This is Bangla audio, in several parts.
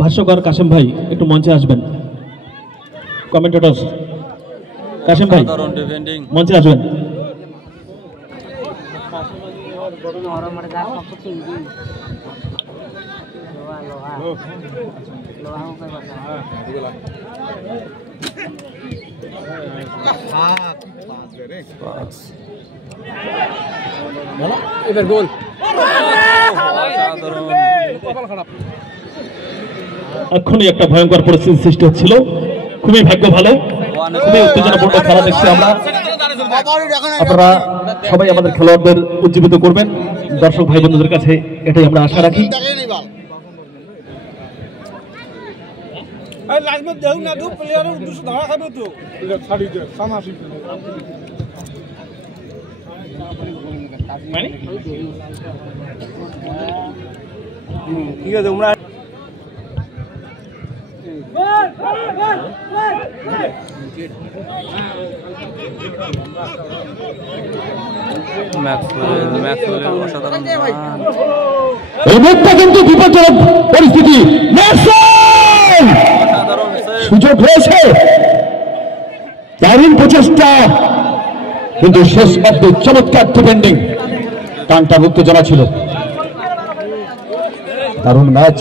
ভাষ্যকার কাশেম ভাই একটু মঞ্চে আসবেন। কমেন্টেটর কাশেম ভাই মঞ্চে আসবেন। এবার গোল এক্ষুনি একটা ভয়ঙ্কর পরিস্থিতি সৃষ্টি হচ্ছিল। খুবই ভাগ্য ভালো, খুবই উত্তেজনাপূর্ণ খেলা দেখছি আমরা। আপনারা সবাই আমাদের খেলোয়াড়দের উজ্জীবিত করবেন, দর্শক ভাই বন্ধুদের কাছে এটাই আমরা আশা রাখি। ঠিক আছে তোমরা কিন্তু বিপজ্জনক পরিস্থিতি, সুযোগ রয়েছে, দারুণ প্রচেষ্টা, কিন্তু শেষ অব্দি চমৎকার ডিফেন্ডিং, টানটা উত্তেজনা ছিল। দারুণ ম্যাচ।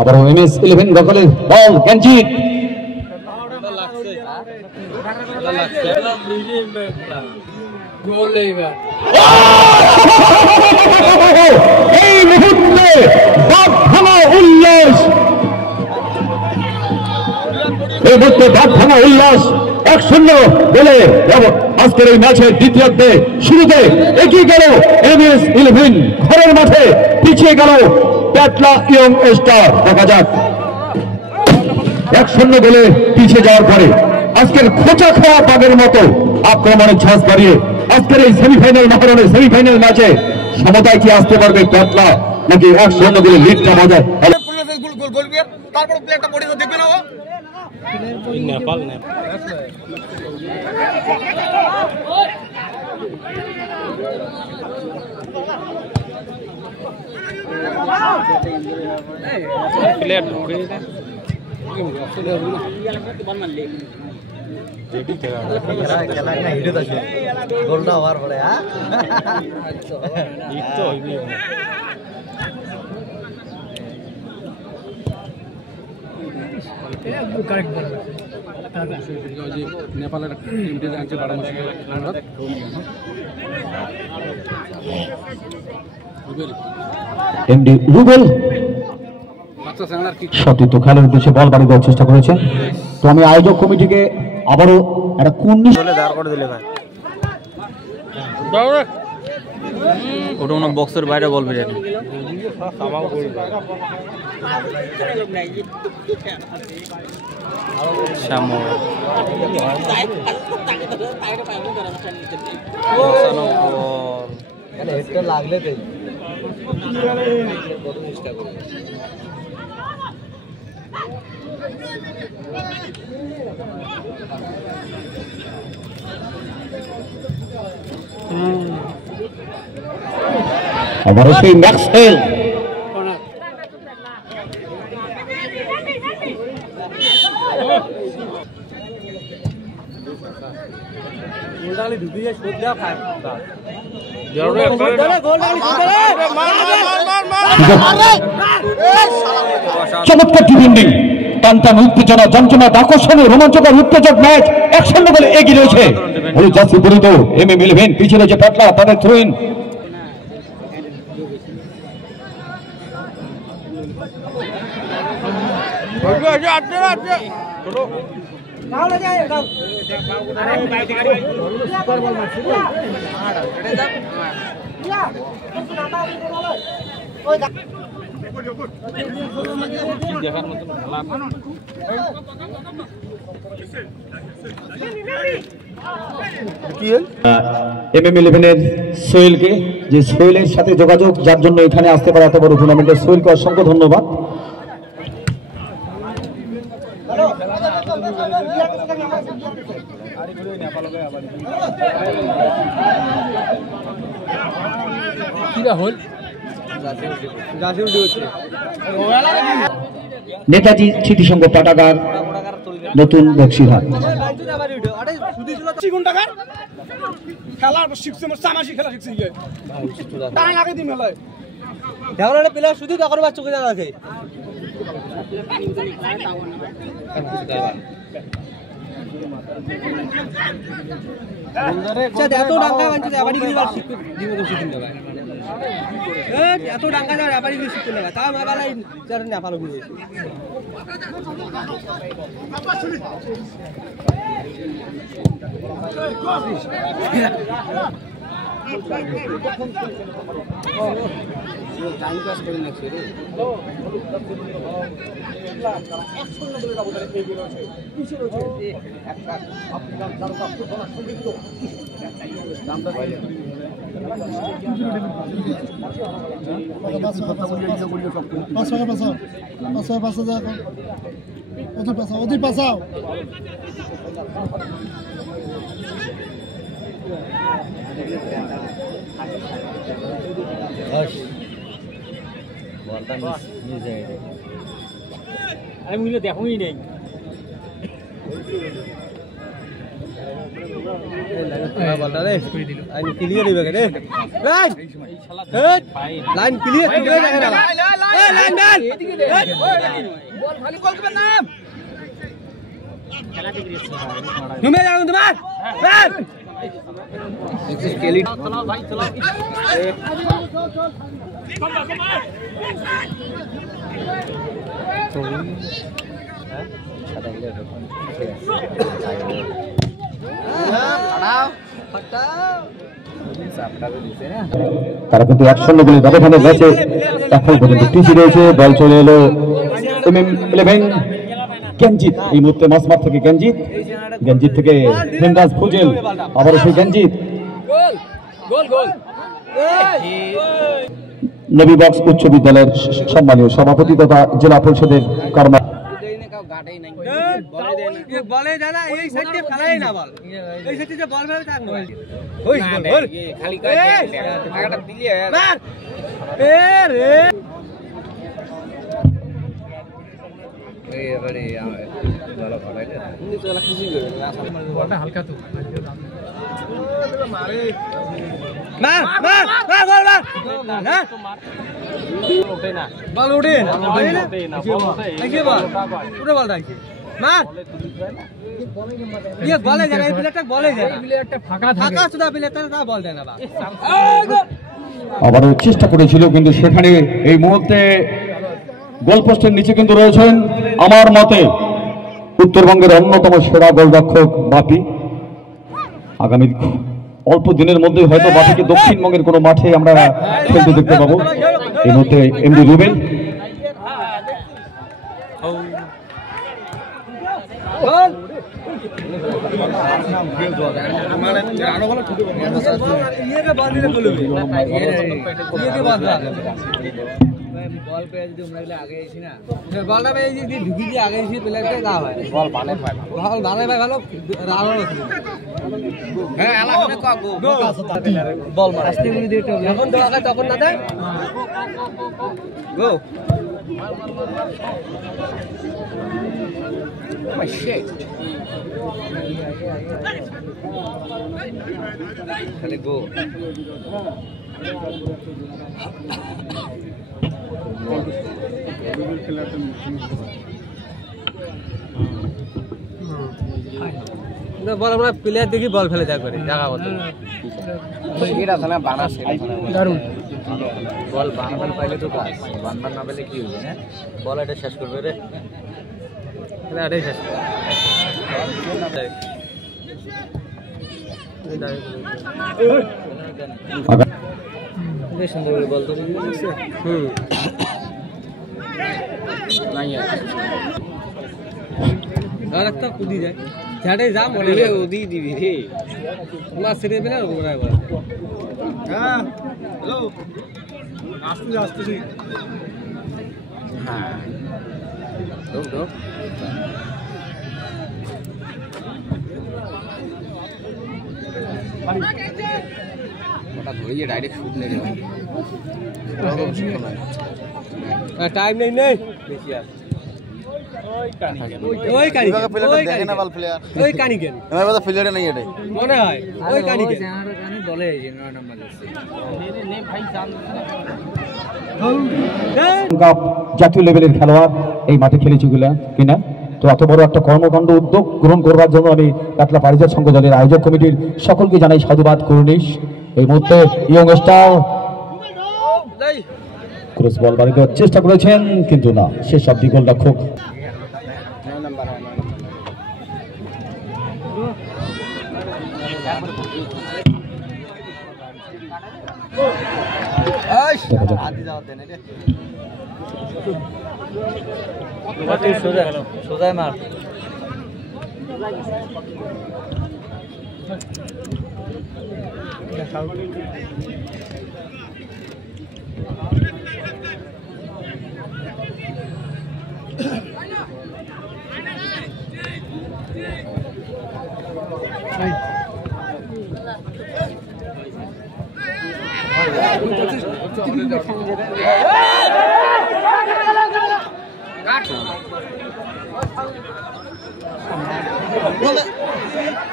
আবারও MS-11 দখলের বল, গঞ্জিত এই মুহূর্তে বাদ ভাঙা উল্লাস, এই মুহূর্তে বাদ ভাঙা উল্লাস। 1-0 বলে আজকের এই ম্যাচের দ্বিতীয়ার্ধে শুরুতে এগিয়ে গেল MS-11, ঘরের মাঠে পিছিয়ে গেল প্যাটলা ইয়ং স্টার। দেখা যাক 1-0 বলে পিছিয়ে যাওয়ার পরে আজকের খোঁচা খাওয়া বাগের মতো আক্রমণের ঝাঁজ বাড়িয়ে আজকের এই সেমিফাইনাল মহারণের সেমিফাইনাল ম্যাচে সমতায় কি আসতে পারবে প্যাটলা, নাকি 1-0 বলে লিডটা বাজায়? তারপর প্লেয়ারটা পড়ে দেখবে না নেপাল প্লেয়ার গোলটা হওয়ার পরে নেপালের এমডি রুবেল সতীর্থ খেলার উদ্দেশ্যে বল বাড়ি দেওয়ার চেষ্টা করেছেন। তো আমি আয়োজক কমিটিকে আবারও একটা কোন ওটা বক্সের বাইরে বল বেরিয়ে লাগলে আবারও সেই ম্যাক্সওয়েল চমৎকার ডিফেন্ডিং, টানটান উত্তেজনা, জমজমাট আকর্ষণীয় রোমাঞ্চকর উত্তেজক ম্যাচ। 1-0 বলে এগিয়ে রয়েছে হলুদ জার্সি পরিহিত MS-11, পিছিয়ে রয়েছে প্যাটলা, তাদের থ্রোইন। MM-11 সোহেলকে, যে সোহেলের সাথে যোগাযোগ যার জন্য এখানে আসতে পারে এত বড় টুর্নামেন্টে, সোহেলকে অসংখ্য ধন্যবাদ। নেতাজি স্মৃতিসংঘ পাঠাগার নতুন বক্সিরহাট। প্লেয়ার শুধু তখন চোখে জানা আছে এত ডাঙ্গা এত ডাঙ্গা যাওয়ার ব্যাপারই শিখতে নেবে তাও মেঘালয় নেপাল টাইম পাস করে নিচ্ছে রে পাসাও আমি বুঝলে দেখোই নেই ক্লিয়ার হইবে রে লাইন ক্লিয়ার তুমি যাও তোমার তারা কিন্তু 1-0 গোলের ব্যবধানে ম্যাচে এখন পর্যন্ত পিছিয়ে রয়েছে। বল চলে এলো MM11 গঞ্জিত, এই মুহূর্তে মাসমার থেকে গঞ্জিত থেকে হেমরাজ ফুজেল, আবারও সেই গঞ্জিত। নবী বক্স উচ্চ বিদ্যালয়ের সম্মানীয় সভাপতি তথা জেলা পরিষদের কর্মকর্তা বলে জানা এই সাইডে ফেলাই না বল এই সাইডে যে বল ফেলে থাকবে খালি করে টাকাটা দিলি এ রে এবারে ভালো ভালো তুমি তো কিছু করবে বলটা হালকা তো মারে না না না বল না না ওঠে না বল ওঠে না বল ওঠে বল উঠে বল রাখি মার ये বলে জায়গা এই প্লেয়ারটা বলে জায়গা এই প্লেয়ারটা ফাঁকা সুদা প্লেয়ারটা না বল দেয় না বা আবারও চেষ্টা করেছিল কিন্তু সেখানে এই মুহূর্তে গোলপোস্টের নিচে কিন্তু রয়েছেন আমার মতে উত্তরবঙ্গের অন্যতম সেরা গোলরক্ষক বাপি। আগামী অল্প দিনের মধ্যে হয়তো বাপিকে দক্ষিণবঙ্গের কোনো মাঠে আমরা খেলতে দেখতে পাবো। এই মুহূর্তে এমডি রুবেল বল पे যদি আমরা আগে এসি না বলটা पे যদি ঢুকি দিয়ে আগে এসি প্লেয়ারটা দাও হয় বল ভালো পায় বল ভালো পায় ভালো রান হচ্ছে হ্যাঁ আলা করে গো বল মার আস্তে করে দিতে হবে যখন তো আগে তখন না দেয় গো মাই শিট খালি গো বল আমরা প্লেয়ার দেখি বল ফেলে যা করে জায়গা মতো এটা থানা বানা দারুন বল বানাবার পাইলে তো কাজ বানবার না পেলে কি হবে হ্যাঁ বল এটা শেষ করবে রে এটাই শেষ বেশ সুন্দর বল তো আর একটা কুদি যায় ঝাড়ে যা মনে রে ওদি দিবি রে তোমার সেরে বেলা ওরাই বল হ্যাঁ হ্যালো আস্তে আস্তে হ্যাঁ ধরিয়ে ডাইরেক্ট শুট নেই টাইম নেই নেই বেশি আর ওই কানি দেখে না বল প্লেয়ার ওই কানি কেন আমার কথা প্লেয়ারে নাই এটাই মনে হয় ওই কানি কেন কানি দলে এই 9 নাম্বার আছে নে ভাই জান কাপ জাতীয় লেভেলের খেলোয়াড় এই মাঠে খেলেছিগুলা কিনা তো এত বড় একটা কর্মকাণ্ড উদ্যোগ গ্রহণ করবার জন্য আমি কাতলা পারিজাত সংঘ দলের আয়োজক কমিটির সকলকে জানাই সাধুবাদ করুনিস। এই মুহূর্তে ইয়ং স্টার ক্রস বল বাড়ি দেওয়ার চেষ্টা করেছেন কিন্তু না, শেষ অব্দি গোলরক্ষক সোজা মার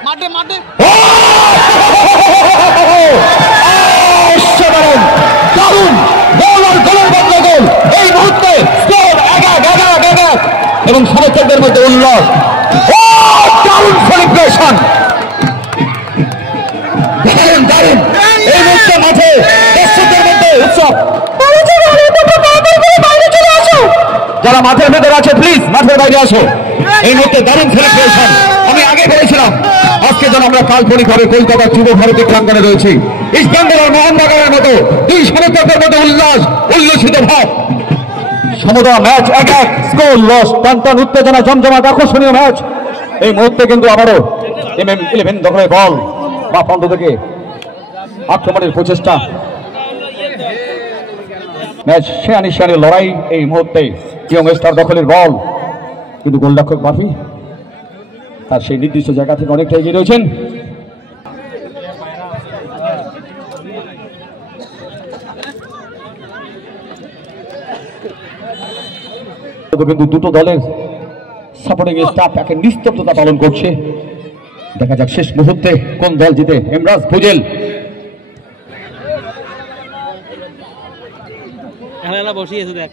মাঠে মাঠে দারুণ গোল আর গোলের বদলে গোল এই মুহূর্তে স্কোর 11 এবং সমর্থকদের মধ্যে উল্লাস। দারুণ সেলিব্রেশন, দারুণ এই মুহূর্তে মাঠে দর্শকদের মধ্যে উৎসব। যারা মাঠের ভেতরে আছে প্লিজ মাঠের বাইরে আসো। এই মুহূর্তে দারুণ সেলিব্রেশন। আমি আগে বলেছিলাম আজকে যেন আমরা কাল্পনিক ভাবে কলকাতা যুব ভারতী প্রাঙ্গণে রয়েছি। ইস্টবেঙ্গল আর মোহনবাগানের মতো দুই সমর্থকদের মধ্যে উল্লসিত ভাব। সমতা ম্যাচ 1-1 স্কোর লস, টান উত্তেজনা জমজমাট আকর্ষণীয় ম্যাচ। এই মুহূর্তে কিন্তু আবারও MM11 দখলে বল বা পন্থ থেকে আক্রমণের প্রচেষ্টা। ম্যাচ শেয়ানি লড়াই। এই মুহূর্তে ইয়ং স্টার দখলের বল কিন্তু গোলরক্ষক বাফি তার সেই নির্দিষ্ট জায়গা থেকে অনেকটা এগিয়ে রয়েছেন। কিন্তু দুটো দলের সাপোর্টিং স্টাফ একে নিস্তব্ধতা পালন করছে। দেখা যাক শেষ মুহূর্তে কোন দল জিতে। হেমরাজ ভুজেল বসিয়েছে দেখ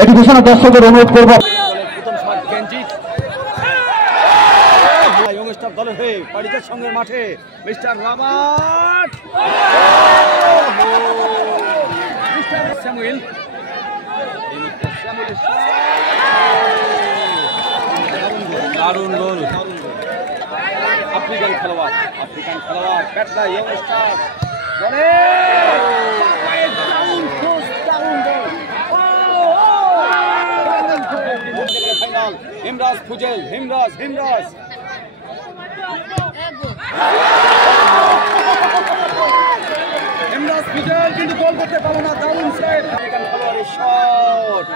এটি ঘোষণা দর্শকদের অনুরোধ করব দলের হয়ে পারিজাত সংঘের মাঠে মিস্টার রবার্ট স্যামুয়েল দারুণ গোল। আফ্রিকান খেলোয়াড় প্যাটলা ইয়ং স্টার ফাইনাল হেমরাজ ফুজেল হেমরাজ ফুজেল কিন্তু গোল করতে পারলো না। দারুণ সেভ আফ্রিকান খেলোয়াড়ের শট।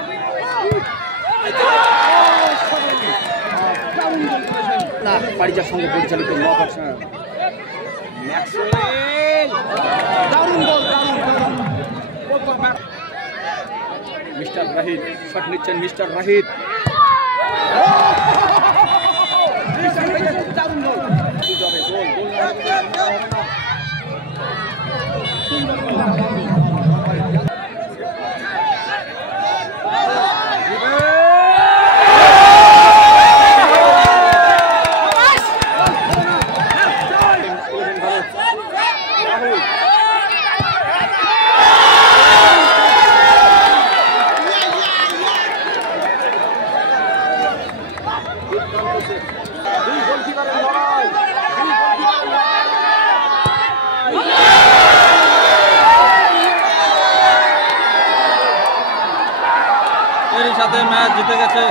পারিজাত সংঘ পরিচালিত মিস্টার রাহিদ শট নিচ্ছেন। মিস্টার রাহিদ এর সাথে ম্যাচ জিতে গেছে